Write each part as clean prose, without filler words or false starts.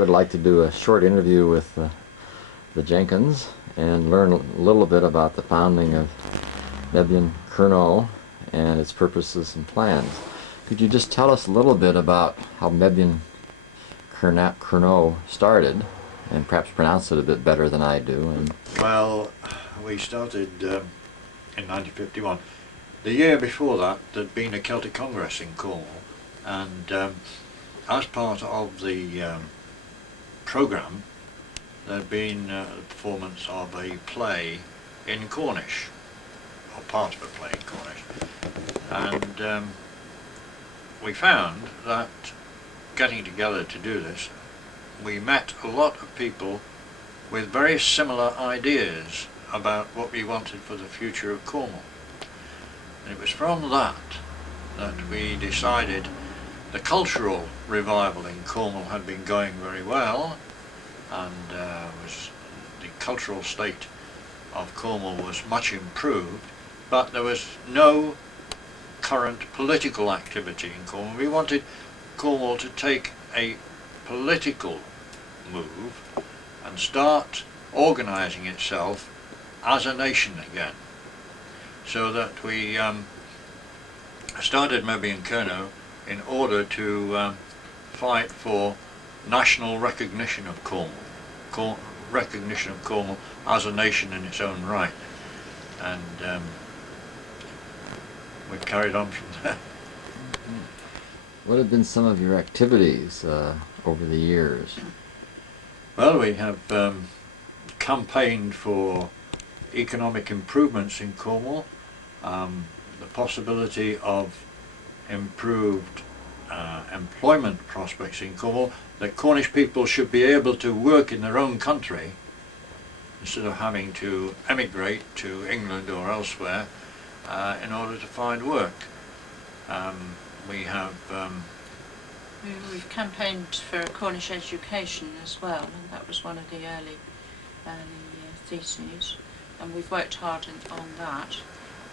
I'd like to do a short interview with the Jenkins and learn a little bit about the founding of Mebyon Kernow and its purposes and plans. Could you just tell us a little bit about how Mebyon Kernow started, and perhaps pronounce it a bit better than I do? And well, we started in 1951. The year before that, there'd been a Celtic Congress in Cornwall, and as part of the programme, there'd been a performance of a play in Cornish, or part of a play in Cornish, and we found that getting together to do this, we met a lot of people with very similar ideas about what we wanted for the future of Cornwall. And it was from that we decided the cultural revival in Cornwall had been going very well, and the cultural state of Cornwall was much improved, but there was no current political activity in Cornwall. We wanted Cornwall to take a political move and start organising itself as a nation again, so that we started Mebyon Kernow in order to fight for national recognition of Cornwall, recognition of Cornwall as a nation in its own right, and we've carried on from there. what have been some of your activities over the years? Well, we have campaigned for economic improvements in Cornwall, the possibility of improved employment prospects in Cornwall, that Cornish people should be able to work in their own country instead of having to emigrate to England or elsewhere in order to find work. We've campaigned for Cornish education as well, and that was one of the early theses, and we've worked hard on that.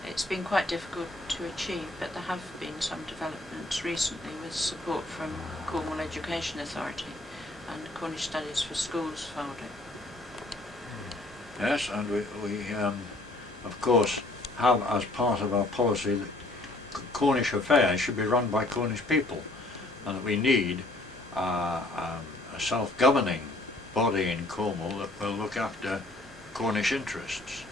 It's been quite difficult to achieve, but there have been some developments recently with support from Cornwall Education Authority and Cornish Studies for Schools folding. Yes, and we of course have as part of our policy that Cornish affairs should be run by Cornish people, and that we need a self-governing body in Cornwall that will look after Cornish interests.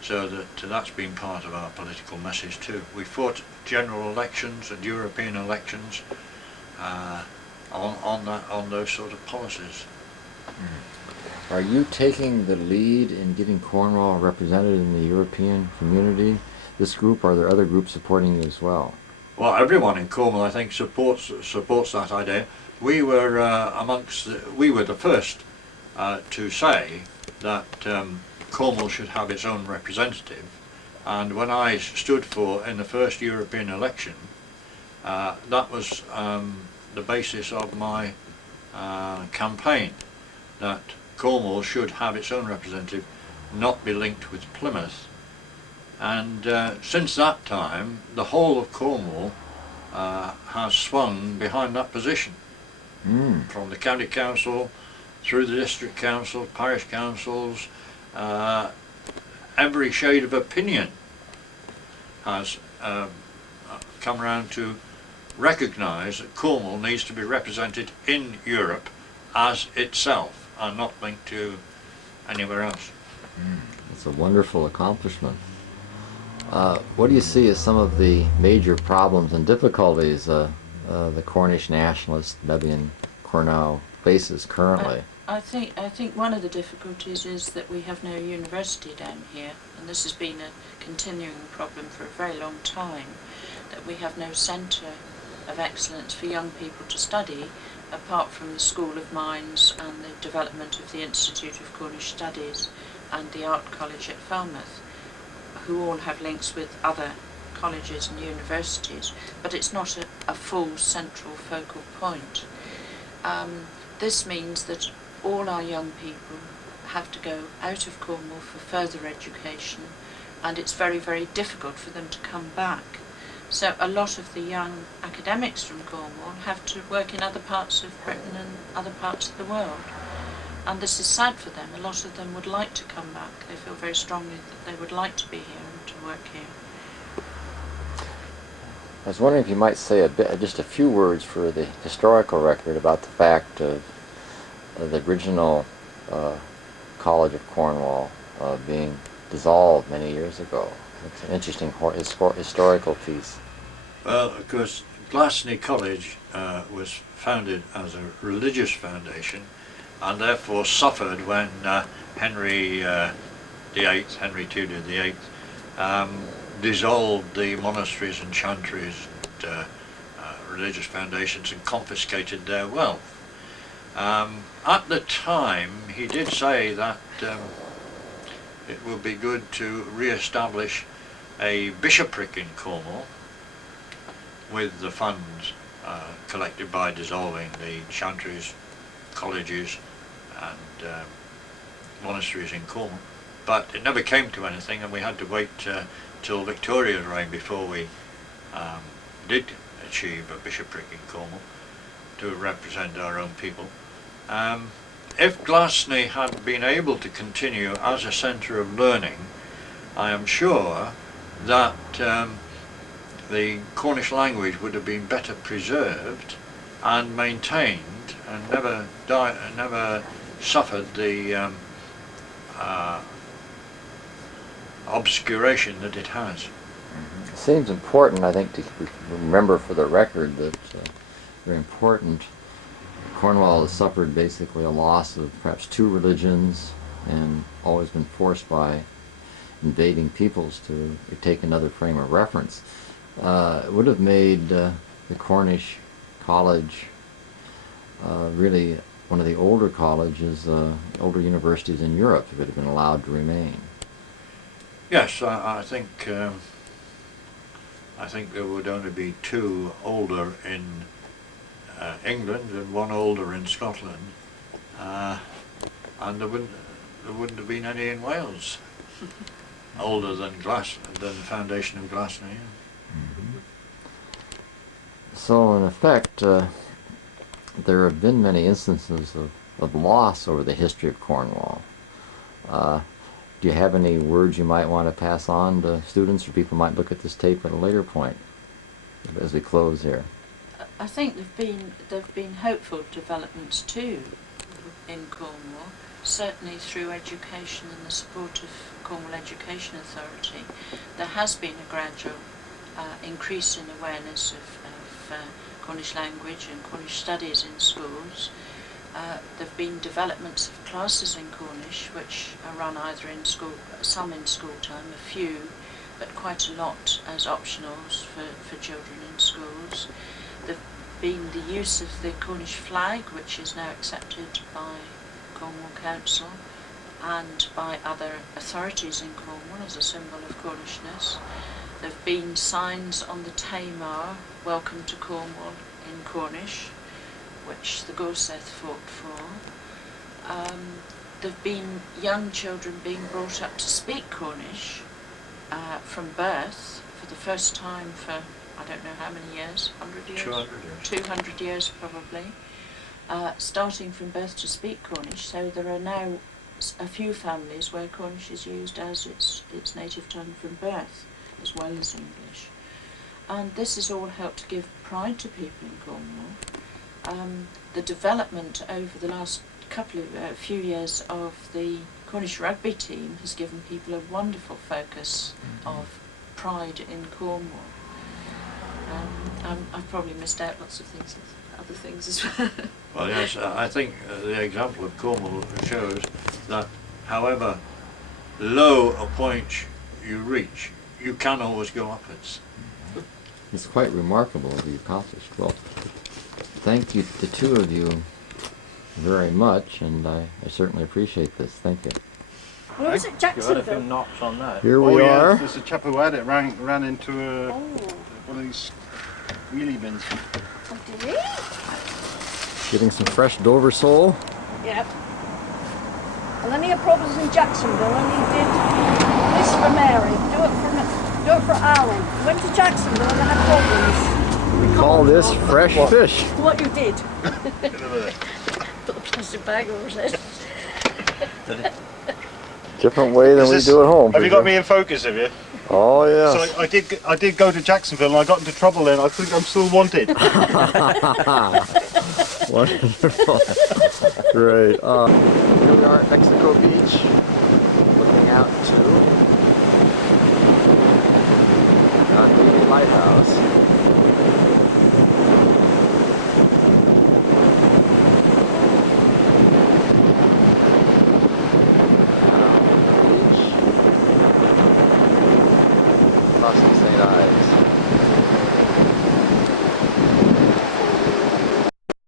So that's been part of our political message too. We fought general elections and European elections on those sort of policies. Are you taking the lead in getting Cornwall represented in the European community? This group, or are there other groups supporting you as well? Well, everyone in Cornwall, I think, supports that idea. We were we were the first to say that Cornwall should have its own representative, and when I stood in the first European election, that was the basis of my campaign, that Cornwall should have its own representative, not be linked with Plymouth. And since that time, the whole of Cornwall has swung behind that position, from the county council through the district council, parish councils. Every shade of opinion has come around to recognise that Cornwall needs to be represented in Europe as itself and not linked to anywhere else. It's a wonderful accomplishment. What do you see as some of the major problems and difficulties the Cornish nationalist Mebyon Kernow faces currently? I think one of the difficulties is that we have no university down here, and this has been a continuing problem for a very long time, that we have no centre of excellence for young people to study, apart from the School of Mines and the development of the Institute of Cornish Studies and the Art College at Falmouth, who all have links with other colleges and universities, but it's not a full central focal point. This means that all our young people have to go out of Cornwall for further education, and it's very, very difficult for them to come back. So a lot of the young academics from Cornwall have to work in other parts of Britain and other parts of the world. And this is sad for them. A lot of them would like to come back. They feel very strongly that they would like to be here and to work here. I was wondering if you might say just a few words for the historical record about the fact of the original College of Cornwall being dissolved many years ago. It's an interesting historical piece. Well, of course, Glasney College was founded as a religious foundation, and therefore suffered when Henry VIII, Henry Tudor VIII, dissolved the monasteries and chantries and religious foundations and confiscated their wealth. At the time, he did say that it would be good to re-establish a bishopric in Cornwall with the funds collected by dissolving the chantries, colleges and monasteries in Cornwall. But it never came to anything, and we had to wait till Victoria's reign before we did achieve a bishopric in Cornwall to represent our own people. If Glasney had been able to continue as a centre of learning, I am sure that the Cornish language would have been better preserved and maintained, and never suffered the obscuration that it has. It seems important, I think, to remember for the record that very important. Cornwall has suffered basically a loss of perhaps two religions and always been forced by invading peoples to take another frame of reference. It would have made the Cornish College really one of the older colleges, older universities in Europe, if it had been allowed to remain. Yes, I think there would only be two older in England and one older in Scotland, and there wouldn't have been any in Wales older than the foundation of Glasney. Mm-hmm. So in effect, there have been many instances of loss over the history of Cornwall. Do you have any words you might want to pass on to students, or people might look at this tape at a later point as we close here? I think there've been hopeful developments too in Cornwall, certainly through education and the support of Cornwall Education Authority. There has been a gradual increase in awareness of Cornish language and Cornish studies in schools. There have been developments of classes in Cornish which are run either in school, some in school time, a few, but quite a lot as optionals for children in schools. There's been the use of the Cornish flag, which is now accepted by Cornwall Council and by other authorities in Cornwall as a symbol of Cornishness. There have been signs on the Tamar, "Welcome to Cornwall" in Cornish, which the Gorseth fought for. There have been young children being brought up to speak Cornish from birth for the first time for I don't know how many years, 100 years? 200 years. 200 years probably, starting from birth to speak Cornish. So there are now a few families where Cornish is used as its native tongue from birth, as well as English. And this has all helped to give pride to people in Cornwall. The development over the last few years of the Cornish rugby team has given people a wonderful focus of pride in Cornwall. I've probably missed out lots of things, other things as well. Well, yes, I think the example of Cornwall shows that however low a point you reach, you can always go upwards. It's quite remarkable what you've accomplished. Well, thank you, the two of you, very much, and I certainly appreciate this. Thank you. Where was it, Jacksonville? Notch on that. Here we are. There's a chap who had it, ran into one of these wheelie bins. Oh, did he? Getting some fresh Dover sole. Yep. And then he had problems in Jacksonville, and he did this for Mary. Do Go for Ireland. Went to Jacksonville and I had problems. We call this fresh fish. What you did? Put the plastic bag over it. Different way than we Is this- do at home. Have you got Peter. me in focus, have you? Oh yes. So I did go to Jacksonville and I got into trouble then. I think I'm still wanted. Wonderful. Great. Here we are at Mexico Beach.